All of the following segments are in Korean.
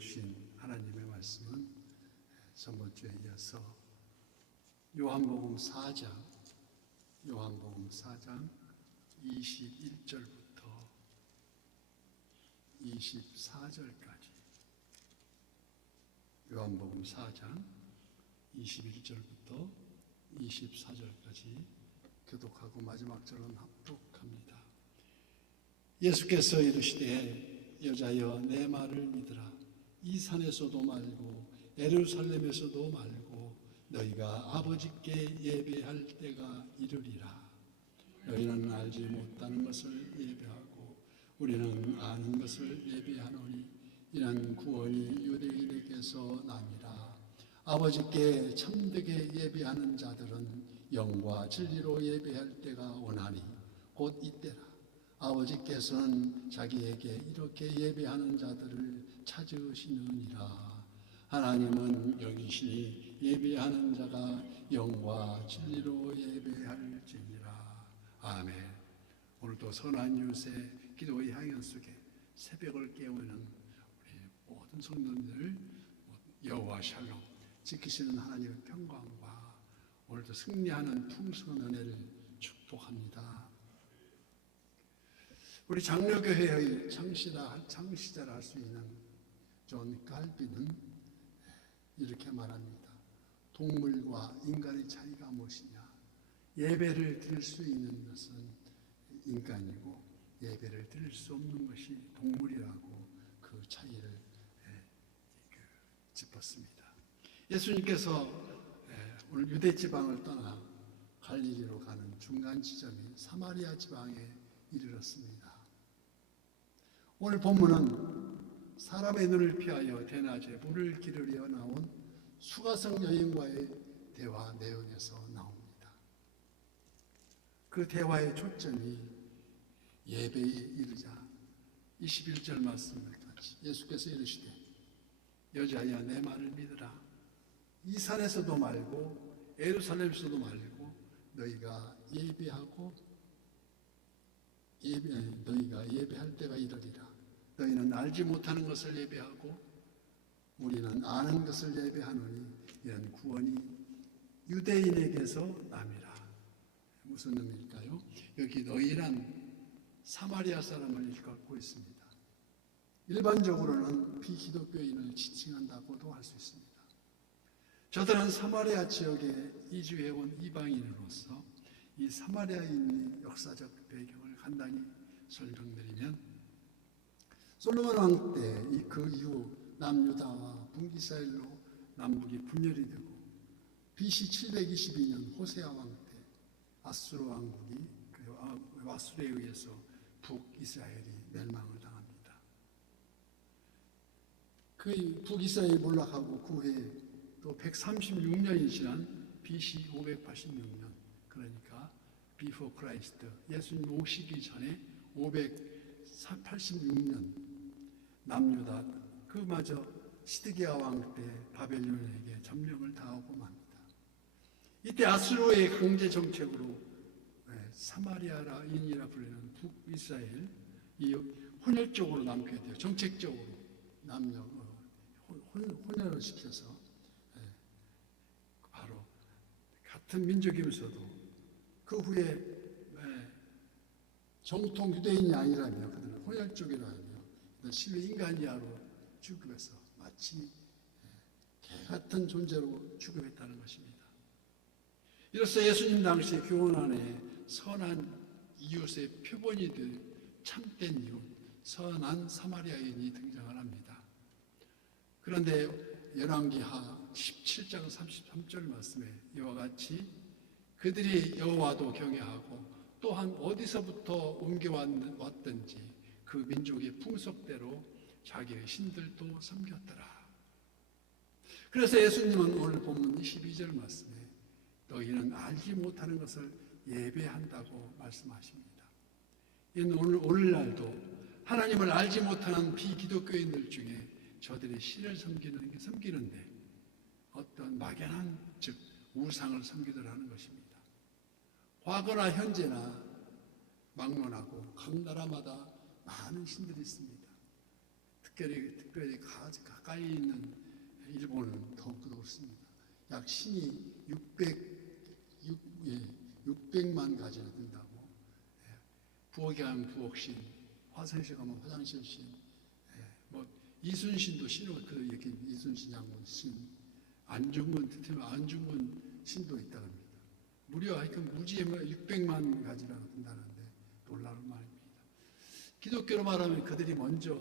주신 하나님의 말씀은 전번주에 이어서 요한복음 4장 21절부터 24절까지 요한복음 4장 21절부터 24절까지 교독하고 마지막 절은 합독합니다. 예수께서 이르시되 여자여 내 말을 믿으라. 이 산에서도 말고 예루살렘에서도 말고 너희가 아버지께 예배할 때가 이르리라. 너희는 알지 못하는 것을 예배하고 우리는 아는 것을 예배하노니 이는 구원이 유대인에게서 남이라. 아버지께 참되게 예배하는 자들은 영과 진리로 예배할 때가 오나니 곧 이때라. 아버지께서는 자기에게 이렇게 예배하는 자들을 찾으시느니라. 하나님은 영이시니 예배하는 자가 영과 진리로 예배할지니라. 아멘. 오늘도 선한 유세 기도의 향연 속에 새벽을 깨우는 우리 모든 성도들 여호와 샬롬 지키시는 하나님의 평강과 오늘도 승리하는 풍성한 은혜를 축복합니다. 우리 장로교회의 창시자라 할 수 있는 존 칼빈은 이렇게 말합니다. 동물과 인간의 차이가 무엇이냐? 예배를 드릴 수 있는 것은 인간이고 예배를 드릴 수 없는 것이 동물이라고 그 차이를 짚었습니다. 예수님께서 오늘 유대 지방을 떠나 갈릴리로 가는 중간 지점인 사마리아 지방에 이르렀습니다. 오늘 본문은 사람의 눈을 피하여 대낮에 물을 기르려 나온 수가성 여인과의 대화 내용에서 나옵니다. 그 대화의 초점이 예배에 이르자 21절 말씀을 같이 예수께서 이르시되 여자야 내 말을 믿으라. 이 산에서도 말고 예루살렘에서도 말고 너희가 예배할 때가 이르리라. 너희는 알지 못하는 것을 예배하고 우리는 아는 것을 예배하노니 이런 구원이 유대인에게서 남이라. 무슨 의미일까요? 여기 너희란 사마리아 사람을 일컫고 있습니다. 일반적으로는 비기독교인을 지칭한다고도 할 수 있습니다. 저들은 사마리아 지역에 이주해온 이방인으로서 이 사마리아인의 역사적 배경을 간단히 설명드리면 솔로몬 왕 때 그 이후 남유다와 북이스라엘로 남북이 분열이 되고 BC 722년 호세아 왕 때 아수르 왕국이 아수르에 의해서 북이스라엘이 멸망을 당합니다. 그 북이스라엘이 몰락하고 그 후에 또 136년이 지난 BC 586년 그러니까 비포 크라이스트 예수님 오시기 전에 586년 남유다 그마저 시드기야 왕 때 바벨론에게 점령을 당하고 맙니다. 이때 아수르의 강제 정책으로 사마리아인이라 불리는 북이스라엘 이 혼혈적으로 남게 돼요. 정책적으로 남녀 혼혈을 시켜서 바로 같은 민족이면서도 그 후에 정통 유대인이 아니라며 그들은 혼혈족이라며 실로 인간이하로 취급해서 마치 개 같은 존재로 취급했다는 것입니다. 이로써 예수님 당시 교원 안에 선한 이웃의 표본이 될 참된 이웃, 선한 사마리아인이 등장을 합니다. 그런데 열왕기하 17장 33절 말씀에 이와 같이 그들이 여호와도 경외하고 또한 어디서부터 옮겨왔든지 그 민족의 풍속대로 자기의 신들도 섬겼더라. 그래서 예수님은 오늘 본문 22절 말씀에 너희는 알지 못하는 것을 예배한다고 말씀하십니다. 이는 오늘날도 하나님을 알지 못하는 비기독교인들 중에 저들의 신을 섬기는데 어떤 막연한 즉 우상을 섬기더라는 것입니다. 과거나 현재나 막론하고 각 나라마다 많은 신들이 있습니다. 특별히 가까이 있는 일본은 더욱더 그렇습니다. 약 신이 600만 가지나 된다고. 부엌에 가면 부엌신, 화장실 가면 화장실신, 뭐 이순신도 신으로 이렇게 이순신 장군 신, 안중근 신도 있다고 합니다. 무려 하여튼 무지에 600만 가지나 된다는데 놀라운 말입니다. 기독교로 말하면 그들이 먼저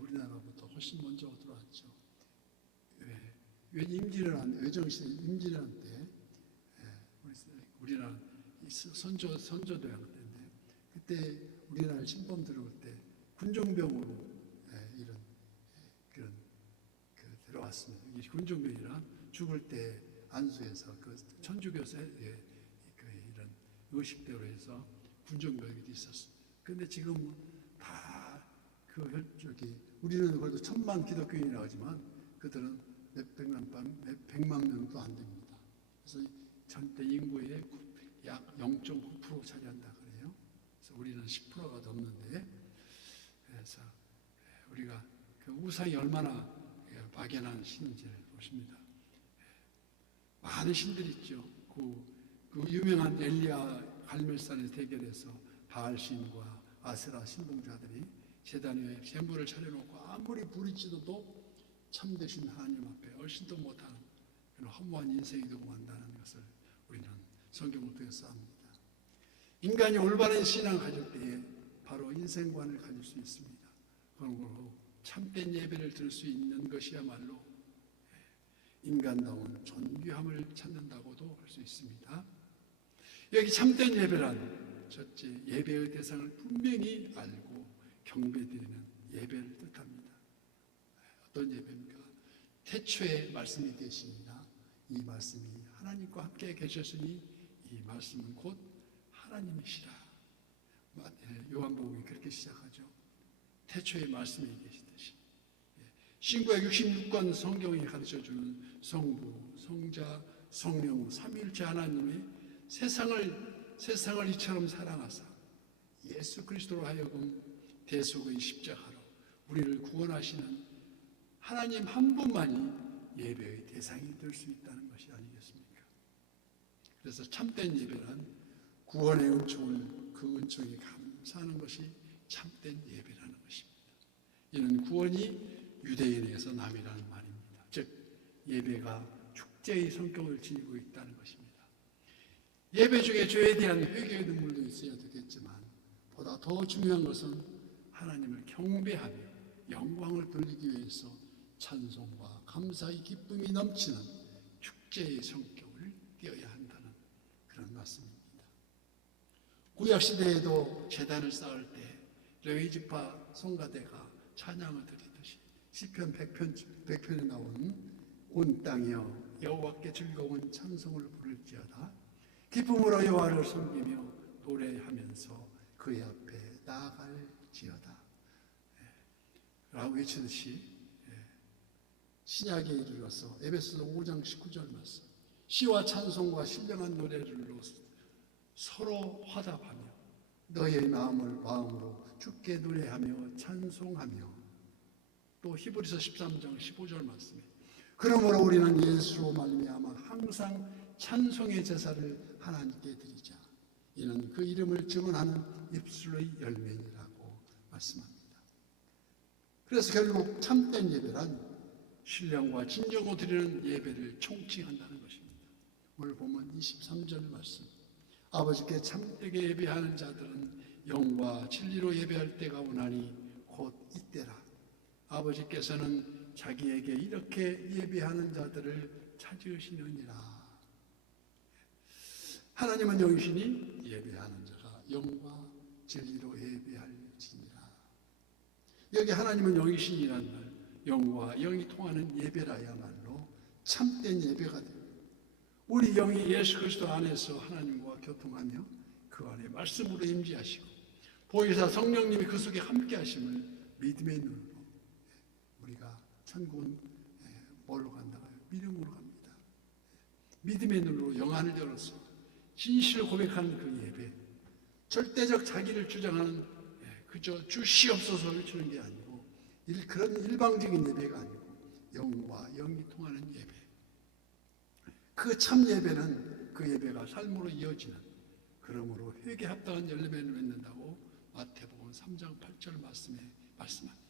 우리나라부터 훨씬 먼저 들어왔죠. 외정시대 임진왜란 때 우리나라 선조도양 때인데 그때 우리나라 신범 들어올 때 군종병으로 이런 그런 들어왔습니다. 이 군종병이란 죽을 때 안수해서 그 천주교세 이런 의식대로 해서 군종병이 있었습니다. 그런데 지금 다 우리는 그래도 1000만 기독교인이라고 하지만 그들은 백만 명도 안 됩니다. 그래서 전체 인구의 약 0.9% 차지한다 그래요. 그래서 우리는 10%가 넘는데, 그래서 우리가 그 우상이 얼마나 막연한 신인지를 보십니다. 많은 신들이 있죠. 그 유명한 엘리야 갈멜산의 대결에서 바알신과 아세라 신봉자들이 제단 위에 제물을 차려놓고 아무리 부르짖어도 참되신 하나님 앞에 얼씬도 못하는 그런 허무한 인생이 되고 만다는 것을 우리는 성경을 통해서 압니다. 인간이 올바른 신앙을 가질 때에 바로 인생관을 가질 수 있습니다. 그러므로 참된 예배를 드릴 수 있는 것이야말로 인간다운 존귀함을 찾는다고도 할 수 있습니다. 여기 참된 예배란 첫째, 예배의 대상을 분명히 알고 경배드리는 예배를 뜻합니다. 어떤 예배입니까? 태초에 말씀이 계십니다. 이 말씀이 하나님과 함께 계셨으니 이 말씀은 곧 하나님이시라. 요한복음이 그렇게 시작하죠. 태초에 말씀이 계시듯이. 신구약 66권 성경이 가르쳐주는 성부, 성자, 성령, 삼위일체 하나님이 세상을 이처럼 사랑하사 예수 그리스도로 하여금 대속의 십자가로 우리를 구원하시는 하나님 한 분만이 예배의 대상이 될 수 있다는 것이 아니겠습니까? 그래서 참된 예배란 구원의 은총을 그 은총에 감사하는 것이 참된 예배라는 것입니다. 이는 구원이 유대인에게서 남이라는 말입니다. 즉 예배가 축제의 성격을 지니고 있다는 것입니다. 예배 중에 죄에 대한 회개의 눈물도 있어야 되겠지만 보다 더 중요한 것은 하나님을 경배하며 영광을 돌리기 위해서 찬송과 감사의 기쁨이 넘치는 축제의 성격을 띄어야 한다는 그런 말씀입니다. 구약시대에도 제단을 쌓을 때 레위지파 성가대가 찬양을 드리듯이 시편 100편에 나온 온 땅이여 여호와께 즐거운 찬송을 부를지어다 기쁨으로 여호와를 섬기며 노래하면서 그의 앞에 나아갈지어다 라고 외치듯이 신약에 이르러서 에베소서 5장 19절 말씀 시와 찬송과 신령한 노래들로 서로 화답하며 너의 마음으로 주께 노래하며 찬송하며 또 히브리서 13장 15절 말씀에 그러므로 우리는 예수로 말미암아 항상 찬송의 제사를 하나님께 드리자 이는 그 이름을 증언하는 입술의 열매니라고 말씀합니다. 그래서 결국 참된 예배란 신령과 진정으로 드리는 예배를 총칭한다는 것입니다. 오늘 보면 23절 말씀 아버지께 참되게 예배하는 자들은 영과 진리로 예배할 때가 오나니 곧 이때라. 아버지께서는 자기에게 이렇게 예배하는 자들을 찾으시느니라. 하나님은 영이시니 예배하는 자가 영과 진리로 예배할지니라. 여기 하나님은 영이시니라는 말, 영과 영이 통하는 예배라야말로 참된 예배가 됩니다. 우리 영이 예수 그리스도 안에서 하나님과 교통하며 그 안에 말씀으로 임재하시고 보혜사 성령님이 그 속에 함께 하심을 믿음의 눈으로 우리가 천국은 뭘로 간다고요? 믿음으로 갑니다. 믿음의 눈으로 영안을 열어서 진실을 고백하는 그 예배, 절대적 자기를 주장하는 그저 주시옵소서 외치는 게 아니고 그런 일방적인 예배가 아니고 영과 영이 통하는 예배. 그 참 예배는 그 예배가 삶으로 이어지는, 그러므로 회개에 합당한 열매를 맺는다고 마태복음 3장 8절 말씀에 말씀합니다.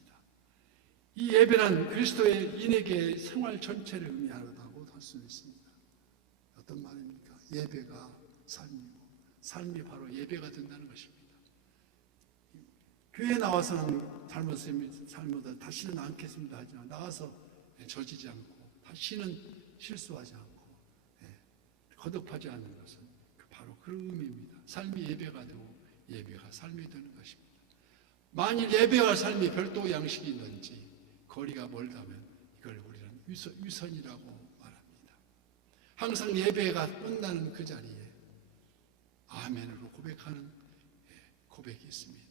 이 예배는 그리스도의 인에게 생활 전체를 의미하다고 할 수 있습니다. 어떤 말입니까? 예배가 삶이고 삶이 바로 예배가 된다는 것입니다. 교회에 나와서는 잘못을 다시는 않겠습니다 하지만 나가서 저지지 않고 다시는 실수하지 않고 거듭하지 않는 것은 바로 그 의미입니다. 삶이 예배가 되고 예배가 삶이 되는 것입니다. 만일 예배와 삶이 별도 양식이 있는지 거리가 멀다면 이걸 우리는 위선이라고 말합니다. 항상 예배가 끝나는 그 자리에 아멘으로 고백하는 고백이 있습니다.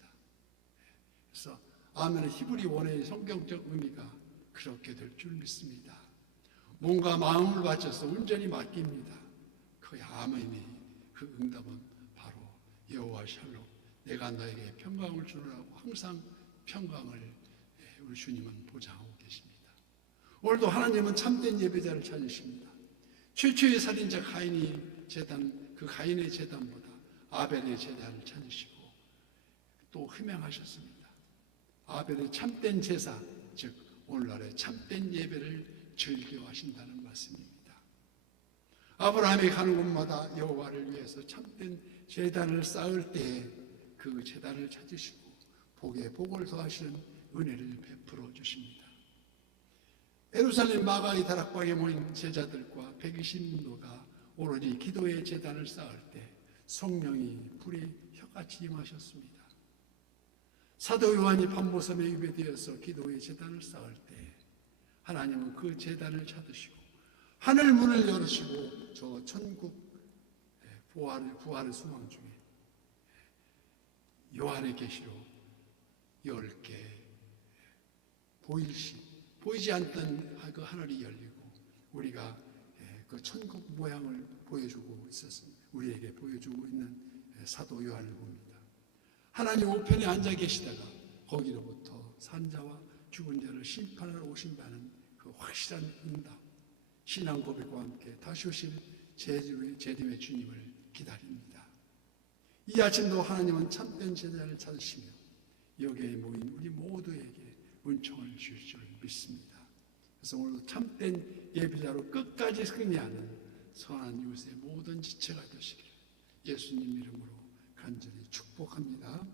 그래서 아멘은 히브리 원어의 성경적 의미가 그렇게 될 줄 믿습니다. 뭔가 마음을 바쳐서 온전히 맡깁니다. 그 아멘이, 그 응답은 바로 여호와 샬롬, 내가 너에게 평강을 주노라고 항상 평강을 우리 주님은 보장하고 계십니다. 오늘도 하나님은 참된 예배자를 찾으십니다. 최초의 살인자 그 가인의 제단보다 아벨의 제단을 찾으시고 또 희명하셨습니다. 아벨의 참된 제사, 즉 오늘날의 참된 예배를 즐겨하신다는 말씀입니다. 아브라함이 가는 곳마다 여호와를 위해서 참된 제단을 쌓을 때에 그 제단을 찾으시고 복에 복을 더하시는 은혜를 베풀어 주십니다. 예루살렘 마가의 다락방에 모인 제자들과 120인도가 오로지 기도의 제단을 쌓을 때 성령이 불이 혀같이 임하셨습니다. 사도 요한이 판모섬에 유배되어서 기도의 제단을 쌓을 때 하나님은 그 제단을 찾으시고 하늘 문을 열으시고 저 천국 부활의 소망 중에 요한의 계시로 10개 보이지 않던 그 하늘이 열리고 우리가 그 천국 모양을 보여주고 있었습니다. 우리에게 보여주고 있는 사도 요한을 봅니다. 하나님 우편에 앉아 계시다가 거기로부터 산자와 죽은 자를 심판하러 오신다는 그 확실한 응답, 신앙 고백과 함께 다시 오실 제림의 주님을 기다립니다. 이 아침도 하나님은 참된 제자를 찾으시며 여기에 모인 우리 모두에게 은총을 주실 줄 믿습니다. 그래서 오늘도 참된 예배자로 끝까지 승리하는 선한 이웃의 모든 지체가 되시기를 예수님 이름으로 간절히 축복합니다.